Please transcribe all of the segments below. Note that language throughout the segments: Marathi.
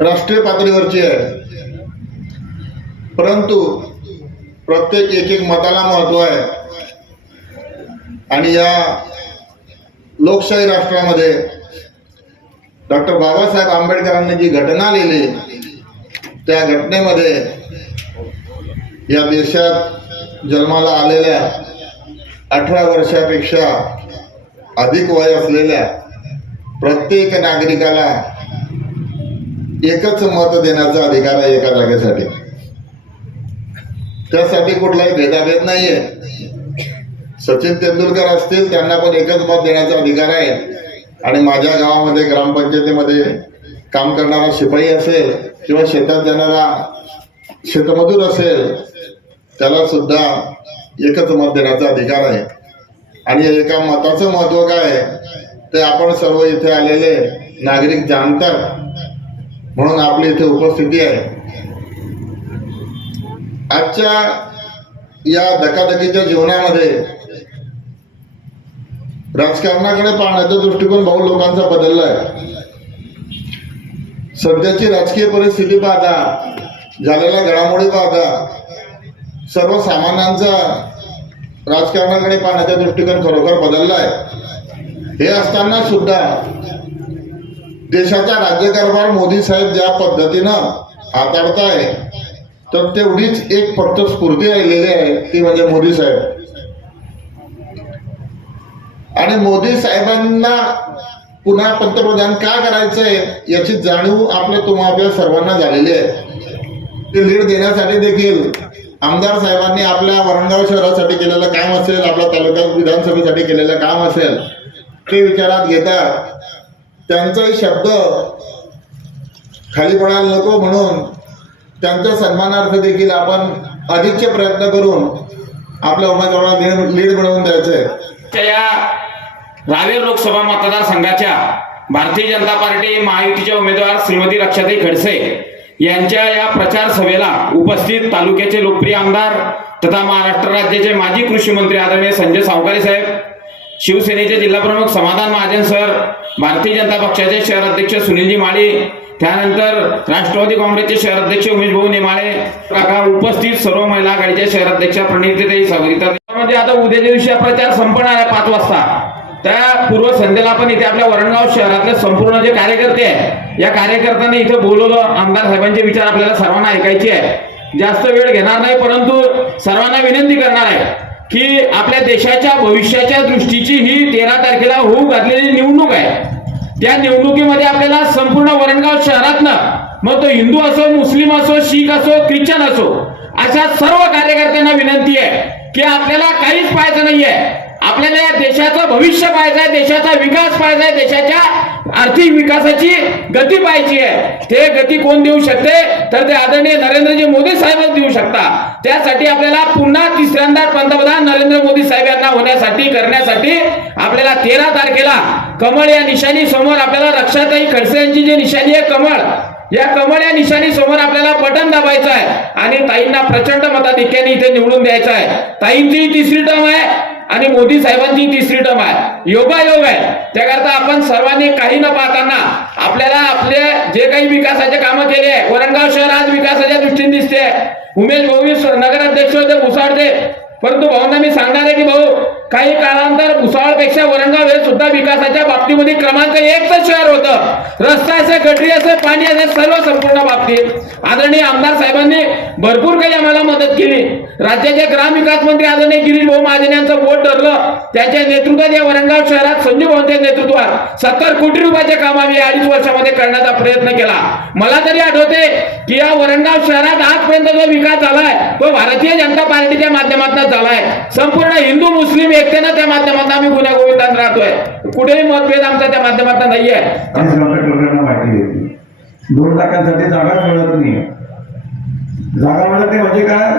राष्ट्रीय पातळीवरची आहे. परंतु प्रत्येक एक एक मताला महत्त्व आहे. आणि या लोकशाही राष्ट्रामध्ये डॉक्टर बाबासाहेब आंबेडकरांनी जी घटना लिहिली त्या घटनेमध्ये या देशात जन्माला आलेल्या अठरा वर्षापेक्षा अधिक वय असलेल्या प्रत्येक नागरिकाला एकच मत देण्याचा अधिकार आहे एका जागेसाठी. त्यासाठी कुठलाही भेदाभेद नाहीये. सचिन तेंडुलकर असतील त्यांना पण एकच मत देण्याचा अधिकार आहे. आणि माझ्या गावामध्ये ग्रामपंचायतीमध्ये काम करणारा शिपाई असेल किंवा शेतात जाणारा शेतमजूर असेल त्याला सुद्धा एकच मत देण्याचा अधिकार आहे. आणि एका मताचं महत्त्व काय आहे? ते आपण सर्व इथे आलेले नागरिक जाणतात. म्हणून आपली इथे उपस्थिती आहे. आजच्या या धकाधकीच्या जीवनामध्ये राजकारणाकडे पाहण्याचा दृष्टिकोन बहु लोकांचा बदलला आहे सध्याची राजकीय परिस्थिती पाहता झालेल्या घडामोडी पाहता सर्वसामान्यांचा राजकारणाकडे पाहण्याचा दृष्टिकोन खरोखर बदलला आहे हे असताना सुद्धा देशाचा राज्यकारभार मोदी साहेब ज्या पद्धतीनं हाताळताय तर तेवढीच एक फक्त स्फूर्ती राहिलेली आहे ती म्हणजे मोदी साहेब. आणि मोदी साहेबांना पुन्हा पंतप्रधान का करायचंय याची जाणीव आपल्या तुम्हा आपल्या सर्वांना झालेली आहे. ते लीड देण्यासाठी देखील आमदार साहेबांनी आपल्या वरणगाव शहरासाठी केलेलं काम असेल आपल्या तालुका विधानसभेसाठी केलेलं काम असेल ते विचारात घेता त्यांचाही शब्द खाली पडायला नको म्हणून त्यांच्या सन्मानार्थ देखील आपण अधिकचे प्रयत्न करून आपल्या उमेदवाराला लीड मिळवून द्यायचंय या रावेर लोकसभा मतदारसंघाच्या भारतीय जनता पार्टी महायुतीचे उमेदवार श्रीमती रक्षाताई खडसे यांच्या या प्रचार सभेला उपस्थित तालुक्याचे लोकप्रिय आमदार तथा महाराष्ट्र राज्याचे माजी कृषी मंत्री आदरणीय संजय सावकारे साहेब शिवसेनेचे जिल्हाप्रमुख समाधान महाजन सर भारतीय जनता पक्षाचे शहर अध्यक्ष सुनीलजी माळी त्यानंतर राष्ट्रवादी काँग्रेसचे शहर अध्यक्ष उमेश भाऊ नेमाळे काका उपस्थित सर्व महिला आघाडीच्या शहर अध्यक्ष प्रणितीताई सविता म्हणजे आता उद्याच्या दिवशी प्रचार संपणार आहे पाच वाजता त्या पूर्व संध्याला पण इथे आपल्या वरणगाव शहरातले संपूर्ण जे कार्यकर्ते आहे या कार्यकर्त्यांनी इथे बोलवलं. आमदार साहेबांचे विचार आपल्याला सर्वांना ऐकायचे आहे जास्त वेळ घेणार नाही परंतु सर्वांना विनंती करणार आहे. की आपल्या देशाच्या भविष्याच्या दृष्टीची ही तेरा तारखेला होऊ घातलेली निवडणूक आहे. त्या निवडणुकीमध्ये आपल्याला संपूर्ण वरणगाव शहरातनं मग तो हिंदू असो मुस्लिम असो शीख असो ख्रिश्चन असो अशा सर्व कार्यकर्त्यांना विनंती आहे की आपल्याला काहीच पाहायचं नाहीये. आपल्याला या देशाचं भविष्य पाहिजे आहे देशाचा विकास पाहिजे आहे देशाच्या आर्थिक विकासाची गती पाहायची आहे. ते गती कोण देऊ शकते? तर ते आदरणीय नरेंद्रजी मोदी साहेबच देऊ शकता. त्यासाठी आपल्याला पुन्हा तिसऱ्यांदा पंतप्रधान नरेंद्र मोदी साहेब यांना होण्यासाठी करण्यासाठी आपल्याला तेरा तारखेला कमळ या निशाणी समोर आपल्याला रक्षाताई खडसे यांची जी निशाणी आहे कमळ. या कमळ या निशाणी समोर आपल्याला बटन दाबायचं आहे आणि ताईंना प्रचंड मताधिक्याने इथे निवडून द्यायचं आहे. ताईंची तिसरी टर्म आहे. आणि मोदी साहेबांची तिसरी टर्म आहे. योगायोग आहे. त्याकरता आपण सर्वांनी काही न पाहताना आपल्याला आपले जे काही विकासाचे कामं केले आहे वरणगाव शहर आज विकासाच्या दृष्टीने दिसते. उमेश भाऊ नगराध्यक्ष होते भुसावळचे परंतु भाऊंना मी सांगणार आहे की भाऊ काही काळानंतर भुसावळपेक्षा वरंगाव हे सुद्धा विकासाच्या बाबतीमध्ये क्रमांक एकच शहर होतं. रस्ता असे गटरी असे पाणी असे सर्व संपूर्ण बाबतीत. आदरणीय आमदार साहेबांनी भरपूर काही आम्हाला मदत केली. राज्याचे ग्रामविकास मंत्री आदरणीय गिरीश भाऊ महाजन यांचं बोट ठरलं त्याच्या नेतृत्वात या वरणगाव शहरात संजीव भाऊंच्या नेतृत्वात सत्तर कोटी रुपयाचे काम आम्ही अडीच वर्षामध्ये करण्याचा प्रयत्न केला. मला तरी आठवते की या वरणगाव शहरात आजपर्यंत जो विकास झालाय तो भारतीय जनता पार्टीच्या माध्यमातून झालाय. संपूर्ण हिंदू मुस्लिम एकतेनं त्या माध्यमातून आम्ही गुन्हा गोविंदात राहतोय. कुठेही मतभेद आमचा त्या माध्यमातून नाहीये. आहे माहिती देते दोन लाखांसाठी जागा मिळत नाही. जागा मिळत नाही म्हणजे काय?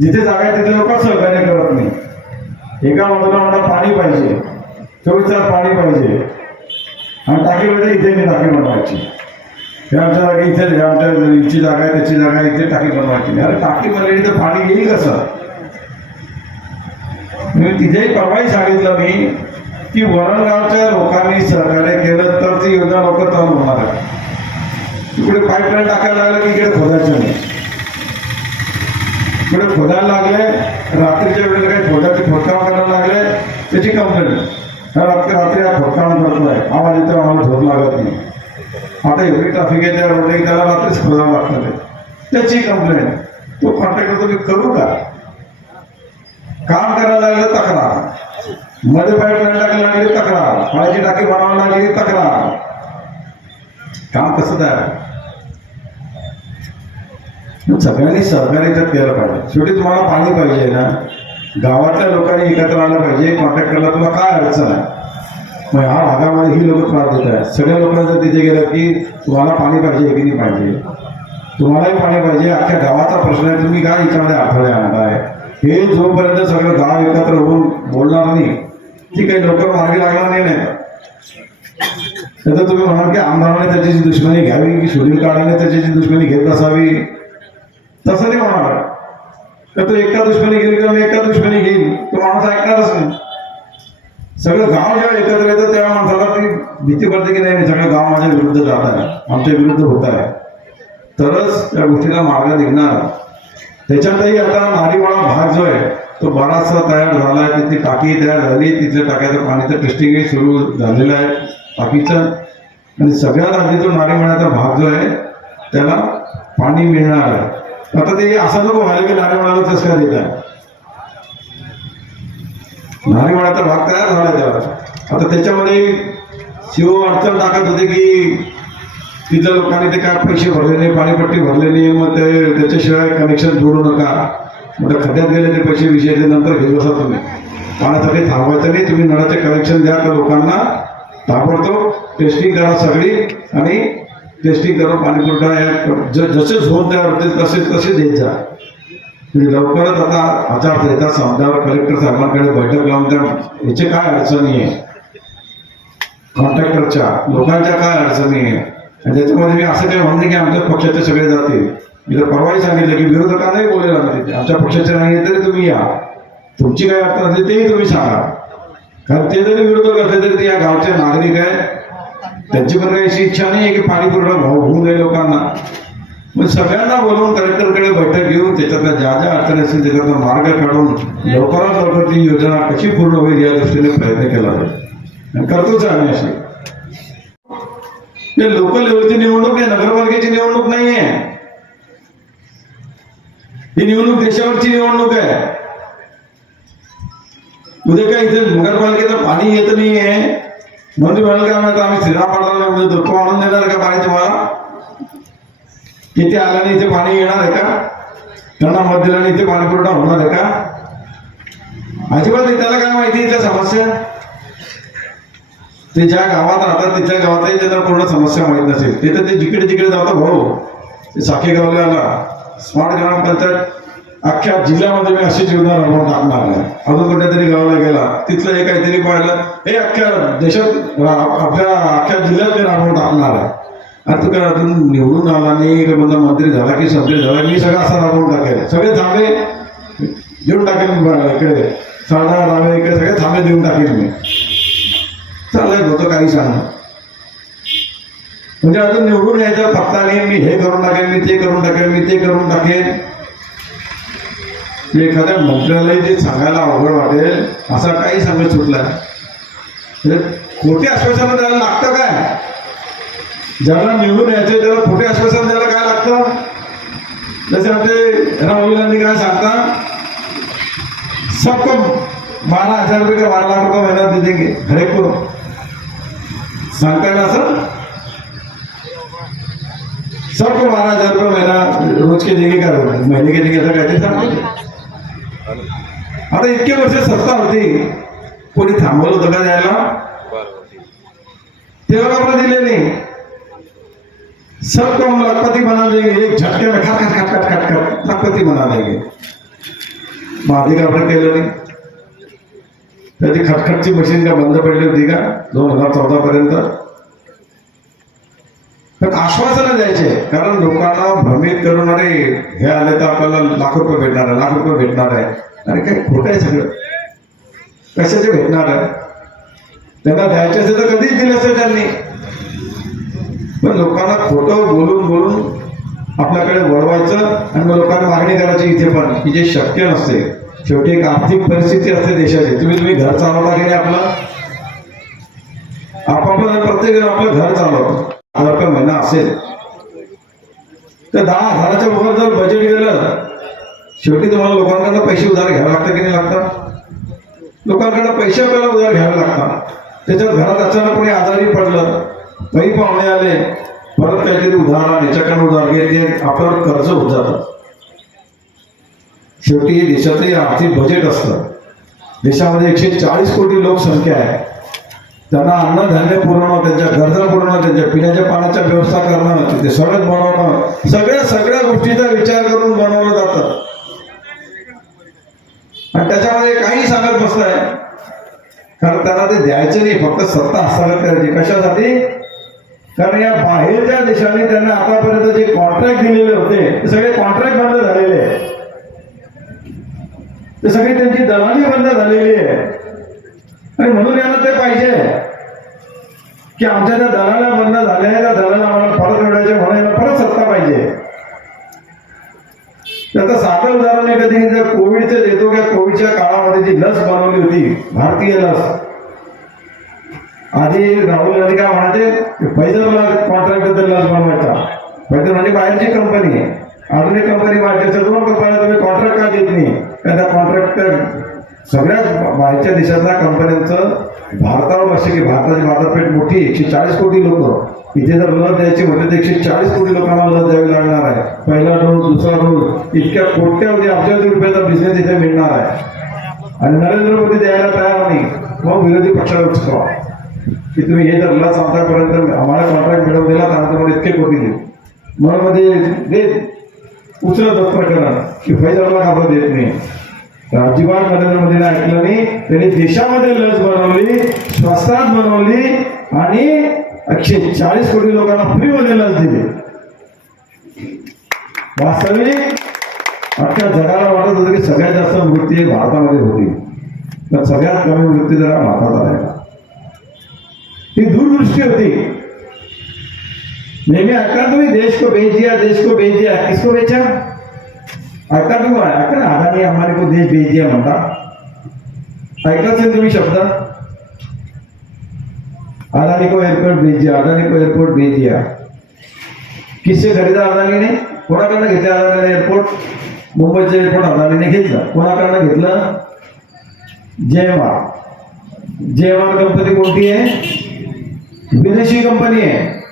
जिथे जागा आहे तिथे लोक सहकार्य करत नाही. एका बाजूला म्हणा पाणी पाहिजे. चोवीस तास पाणी पाहिजे. आणि टाकी म्हणजे इथे मी टाकी बनवायची. हे आमच्या जागी इथे आमच्या इथची जागा आहे त्याची जागा आहे इथे टाकी बनवायची. अरे टाकी बनलेली तर पाणी येईल कसं? मी तिथेही परवाही सांगितलं मी की वरणगावच्या लोकांनी सहकार्य केलं तर ती योजना लवकर चालू होणार आहे तिकडे पाईपलाईन टाकायला लागलं की इकडे खोदायचं नाही. इकडे खोदायला लागले रात्रीच्या वेळेला काही खोदाचे खोदकाम करायला लागले त्याची कंप्लेंट रात्री रात्री हा खोदकाम करतोय. आवाज येतो आम्हाला झोप लागत नाही. आता एवढी ट्रॅफिक आहे त्या रोडला त्याला रात्रीच खोदावं लागतं त्याची कंप्लेंट तो कॉन्टॅक्ट करतो मी करू का? काम करायला लागलं तक्रार. मध्ये पाईपलाईन टाकायला लागली तक्रार. पाण्याची टाकी बनवायला लागली तक्रार. काम कसं तयार? सगळ्यांनी सहकार्याच्यात केलं पाहिजे. शेवटी तुम्हाला पाणी पाहिजे ना. गावातल्या लोकांनी एकत्र आलं पाहिजे. कॉन्ट्रॅक्टरला तुला काय अडचण आहे? मग ह्या भागामध्ये ही लोक त्रास देत आहेत. सगळ्या लोकांना जर तिथे गेलं की तुम्हाला पाणी पाहिजे की नाही पाहिजे? तुम्हालाही पाणी पाहिजे. अख्ख्या गावाचा प्रश्न आहे. तुम्ही काय याच्यामध्ये आठवडे आणताय? हे जोपर्यंत सगळं गाव एकत्र होऊन बोलणार नाही ती काही लवकर मार्गी लागणार नाही नाही तर तुम्ही म्हणाल की आमदाराने त्याची दुश्मनी घ्यावी की सुनील काळाने त्याची दुश्मनी घेत असावी? तसं नाही होणार. तर तो एकटा दुश्मनी घेईल किंवा मी एकटा दुश्मनी घेईल तो माणूस ऐकणारच नाही. सगळं गाव जेव्हा एकत्र येतं तेव्हा माणसाला ती भीती पडते की नाही नाही, सगळं गाव माझ्या विरुद्ध जात आहे आमच्या विरुद्ध होत आहे. तरच त्या गोष्टीला मार्ग निघणार. त्याच्यातही आता नारीवाडा भाग जो आहे तो बराचसा तयार झाला आहे तिथली टाकी तयार झाली तिथल्या टाक्याचं पाण्याचं टेस्टिंगही सुरू झालेलं आहे टाकीचं आणि सगळ्यात आधी तो नारीवाड्याचा भाग जो आहे त्याला पाणी मिळणार आहे. आता ते असं नको व्हायला की नारीवाड्याला चसका देत आहे. नारीवाड्याचा भाग तयार झाला त्याला. आता त्याच्यामध्ये शिव अडचण टाकत होते की तिथल्या लोकांनी ते काय पैसे भरले नाही पाणीपट्टी भरले नाही मग ते त्याच्याशिवाय कनेक्शन जोडू नका. मग खड्ड्यात गेले ते पैसे विषयाचे नंतर घेत बसा तुम्ही. पाण्यासाठी थांबवायचं नाही तुम्ही नळाचे कनेक्शन द्या त्या लोकांना. ताबडतोब टेस्टिंग करा सगळी आणि टेस्टिंग करून पाणीपुरवठा. या जसे झोन तयार होते तसे तसे देत जा. लवकरच आता आचारसंहिता समजावर कलेक्टर साहेबांकडे बैठक लावून त्या याचे काय अडचणी आहे कॉन्ट्रॅक्टरच्या लोकांच्या काय अडचणी आहे आणि त्याच्यामध्ये मी असं काही म्हणते की आमच्या पक्षाचे सगळे जातील मी तर परवाही सांगितलं की विरोधकांनाही बोलायला लागले. आमच्या पक्षाचे नाही तरी तुम्ही या. तुमची काय अडचण असली तेही तुम्ही सांगा. कारण ते जरी विरोधक असले तरी ते या गावचे नागरिक आहे त्यांची पण काही अशी इच्छा नाही आहे की पाणी पुरवठा भाव होऊ नये लोकांना. मग सगळ्यांना बोलवून कलेक्टरकडे बैठक घेऊन त्याच्यातल्या ज्या ज्या अडचणी असतील त्याच्यातला मार्ग काढून लवकरात लवकर ती योजना कशी पूर्ण होईल या दृष्टीने प्रयत्न केला जाईल. आणि करतोच आम्ही अशी. हे लोकल लेवलची निवडणूक आहे नगरपालिकेची निवडणूक नाही आहे ही निवडणूक देशावरची निवडणूक आहे. उद्या काय इथे नगरपालिकेचं पाणी येत नाहीये. म्हणून म्हणाल का आम्ही आम्ही श्रीराम पाटलांना म्हणजे धोको आणून देणार का पाणी तुम्हाला? इथे आल्याने इथे पाणी येणार आहे का? त्यांना मत दिल्याने इथे पाणी पुरवठा होणार आहे का? अजिबात नाही त्याला काय माहिती इथल्या समस्या? ते ज्या गावात राहतात तिथल्या गावातही त्यांना पूर्ण समस्या माहीत नसेल. ते तर ते जिकडे तिकडे जातात भाऊ. ते साखेगावला आला. स्मार्ट ग्रामपंचायत. अख्ख्या जिल्ह्यामध्ये मी अशी योजना राबवून टाकणार आहे. अजून कुठल्या तरी गावाला गेला. तिथलं हे काहीतरी पाहिलं. हे अख्ख्या देशात आपल्या अख्ख्या जिल्ह्यात मी राबवून टाकणार आहे. आणि तुका काय अजून निवडून आला नाही का कोणता मंत्री झाला की संत्री झाला? मी सगळं असं राबवून टाकेल. सगळे थांबे. देऊन टाकेल इकडे साडा रावे इकडे सगळे थांबे देऊन टाकेल मी. चाललंय होतं काही सांग म्हणजे अजून निवडून यायचं पत्ता नाही मी हे करून टाकेन मी ते करून टाकेन मी ते करून टाकेन. एखाद्या मंत्र्यालाही जे सांगायला अवघड वाटेल असा काही सांगत सुटला म्हणजे खोटे आश्वासन द्यायला लागतं काय? ज्याला निवडून यायचे त्याला खोटे आश्वासन द्यायला काय लागतं? जसे आमचे राहुल गांधी काय सांगता सबको बारह हजार रुपये का बारह लाख रुपये महीना दे देंगे हर को सांगता ना असं सबको बारह हजार रुपये महिना रोज के देंगे का महिने के देंगे असं काय ते आता इतके वर्ष सत्ता होती. कोणी थांबवलं होतं का द्यायला तेव्हा का आपण दिले नाही? सबको हम लखपति बना देंगे एक झटके में खट खट खट खट खट खट लखपति बना देंगे मग का आपण केलं नाही? त्याची खटखटची मशीन का बंद पडली होती का? दोन हजार चौदा पर्यंत? पण आश्वासनं द्यायचे. कारण लोकांना भ्रमित करून अरे हे आले तर आपल्याला लाख रुपये भेटणार आहे लाख रुपये भेटणार आहे. अरे काय खोटं आहे सगळं. कशाचे भेटणार आहे? त्यांना द्यायचे असेल तर कधीच दिले असेल त्यांनी. पण लोकांना खोटं बोलून बोलून आपल्याकडे वळवायचं आणि मग लोकांना मागणी करायची इथे पण की जे शक्य नसते शेवटी एक आर्थिक परिस्थिती असते देशाची. तुम्ही तुम्ही घर चालवता की नाही आपला? आपण प्रत्येक जण आपलं घर चालवतो. हजार रुपये महिना असेल तर दहा हजाराच्या वर जर बजेट गेलं शेवटी तुम्हाला लोकांकडनं पैसे उधार घ्यावे लागतात की नाही लागतात? लोकांकडनं पैसे आपल्याला उधार घ्यावे लागतात. त्याच्यात घरात अचानक कोणी आजारी पडलं पै पाहुणे आले परत काहीतरी उधार आले याच्याकडनं उधार घेतले आपल्यावर कर्ज होत जातं. शेवटी देशाचंही आर्थिक बजेट असतं. देशामध्ये एकशे चाळीस कोटी लोकसंख्या आहे. त्यांना अन्नधान्य पुरवणं त्यांच्या गरजा पुरवणं त्यांच्या पिण्याच्या पाण्याच्या व्यवस्था करणं तिथे सडक बनवणं सगळ्या सगळ्या गोष्टीचा विचार करून बनवलं जातं. आणि त्याच्यामध्ये काही सांगत बसताय कारण त्यांना ते द्यायचं नाही फक्त सत्ता हस्तांतरित करायची. कशासाठी? कारण या बाहेरच्या देशाने त्यांना आतापर्यंत जे कॉन्ट्रॅक्ट दिलेले होते ते सगळे कॉन्ट्रॅक्ट बंद झालेले आहे ते सगळी त्यांची दलाली बंद झालेली आहे. आणि म्हणून यांना ते पाहिजे. की आमच्या त्या दलाला बंद झाल्या त्या दलाला आम्हाला परत मिळवायचे म्हणून यांना परत सत्ता पाहिजे. त्याचं साधं उदाहरण आहे कधी जर कोविडचं देतो की कोविडच्या काळामध्ये जी लस बनवली होती भारतीय लस. आधी राहुल गांधी काय म्हणायचे पैदल कॉन्ट्रॅक्टर कॉन्ट्रॅक्ट लस बनवायचा. पैदल म्हणजे बाहेरची कंपनी आहे. अजून एक कंपनी बाहेरच्या दोन कंपन्या तुम्ही कॉन्ट्रॅक्ट का देत नाही? कारण त्या कॉन्ट्रॅक्ट सगळ्या बाहेरच्या देशातल्या कंपन्यांचं भारतावर असे की भारताची बाजारपेठ मोठी एकशे चाळीस कोटी लोक. इथे जर लस द्यायची म्हटलं तर एकशे चाळीस कोटी लोकांना लस द्यावी लागणार आहे. पहिला डोस दुसरा डोस इतक्या कोट्यावधी अब्जावधी रुपयाचा बिझनेस इथे मिळणार आहे. आणि नरेंद्र मोदी द्यायला तयार नाही. मग विरोधी पक्षाला उचकवा की तुम्ही हे जर लस आमच्यापर्यंत आम्हाला कॉन्ट्रॅक्ट मिळवून दिला तर आम्ही तुम्हाला इतके कोटी देऊ म्हणून मध्ये दे उचलत प्रकरण की फैजरला आपण देत नाही. अजिबात नरेंद्र मोदीने ऐकलं नाही. त्यांनी देशामध्ये लस बनवली स्वस्तात बनवली आणि एकशे चाळीस कोटी लोकांना फ्रीमध्ये लस दिली. वास्तविक अख्ख्या जगाला वाटत होतं की सगळ्यात जास्त मृत्यू भारतामध्ये होती तर सगळ्यात कमी मृत्यू जरा भारतात आहे. ही दूरदृष्टी होती. नेहमी ऐका तुम्ही देश को बेच दिया, देश को बेच दिया। किसको बेचा ऐका तुम्ही ऐका ना अदानी अंबानी को देश बेच दिया म्हणता ऐकलं असेल तुम्ही शब्द। अदानी को एयरपोर्ट भेज दिया अदानी को एयरपोर्ट भेज दिया। किससे खरीदा अदानी ने कोणाकडनं घेतलं अदानीने एअरपोर्ट मुंबईचं एअरपोर्ट अदानीने घेतलं. कोणाकडनं घेतलं? जेएमआर जेएमआर कंपनी कोणती आहे? विदेशी कंपनी आहे.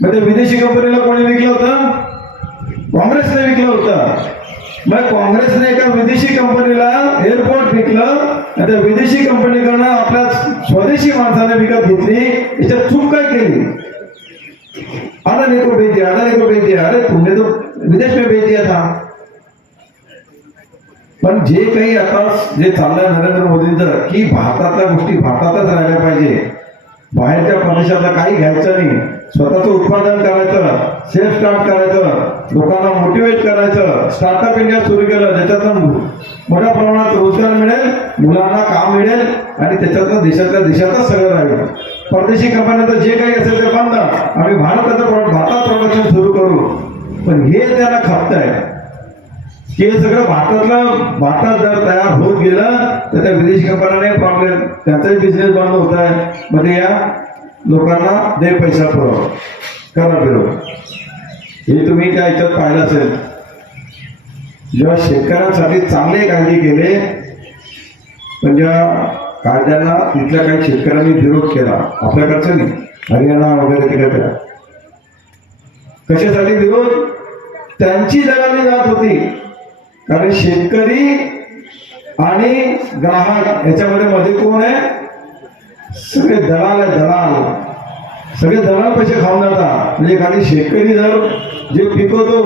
मग त्या विदेशी कंपनीला कोणी विकलं होतं? काँग्रेसने विकलं होतं. मग काँग्रेसने एका विदेशी कंपनीला एअरपोर्ट विकलं आणि त्या विदेशी कंपनीकडनं आपल्या स्वदेशी माणसाने विकत घेतली. याच्यात चूक काय केली? अदानी को भेज दिया अदानी को भेज दिया अरे तुमने तो विदेश में भेट दिया था पण जे काही आता जे चाललंय नरेंद्र मोदींचं की भारतातल्या गोष्टी भारतातच राहिल्या पाहिजे. बाहेरच्या प्रदेशातला काही घ्यायचं नाही. स्वतःचं उत्पादन करायचं सेल्फ स्टार्ट करायचं लोकांना मोटिवेट करायचं स्टार्टअप इंडिया सुरू केलं त्याच्यातून मोठ्या प्रमाणात रोजगार मिळेल मुलांना काम मिळेल आणि त्याच्यातनं देशातल्या देशातच सगळं राहील. परदेशी कंपन्यांचं जे काही असेल ते बंद. आम्ही भारताचं भारतात प्रोडक्शन सुरू करू. पण हे त्याला खपत आहे. हे सगळं भारतातलं भारतात जर तयार होत गेलं तर त्या विदेशी कंपन्यांनाही प्रॉब्लेम त्यांचाही बिझनेस बंद होत आहे. म्हणजे या लोकांना दे पैसा पुरव. करा फिरव. हे तुम्ही त्या याच्यात पाहिलं असेल. जेव्हा शेतकऱ्यांसाठी चांगले कायदे केले पण ज्या कायद्याला तिथल्या काही शेतकऱ्यांनी विरोध केला आपल्याकडचं नाही. हरियाणा वगैरे तिकडे. कशासाठी विरोध? त्यांची जगाने जात होती. कारण शेतकरी आणि ग्राहक याच्यामध्ये मध्ये कोण आहे? सगळे दलाल आहे दलाल. सगळे दलाल पैसे खाऊन जातात म्हणजे एखादी शेतकरी जर जे पिकवतो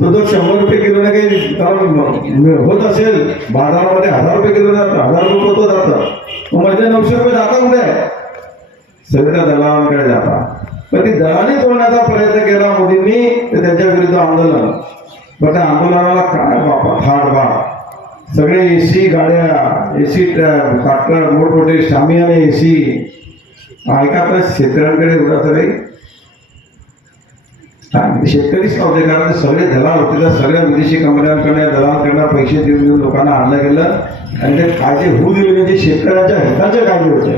तो जर शंभर रुपये किलोने काही त्याला होत असेल बाजारामध्ये हजार रुपये किलो जातं हजार रुपये होतं जातं. मग मध्ये नऊशे रुपये जाता कुठे? सगळे त्या दलालांकडे जातात पण ती दलाली तोडण्याचा प्रयत्न केला मोदींनी तर त्यांच्या विरुद्ध आंदोलन. पण त्या आंदोलनाला काय बापा थाट बाप. सगळे एसी गाड्या एसी ट्रॅक्टर मोठमोठे शामियाने एसी ऐका आपल्या शेतकऱ्यांकडे उदा तरी शेतकरीच नव्हते कारण सगळे दलाल होते त्या सगळ्या विदेशी कंपन्यांकडे दलालांकडनं पैसे देऊन देऊन लोकांना आणलं गेलं. आणि ते कायदे होऊ दिले म्हणजे शेतकऱ्यांच्या हिताचे कायदे होते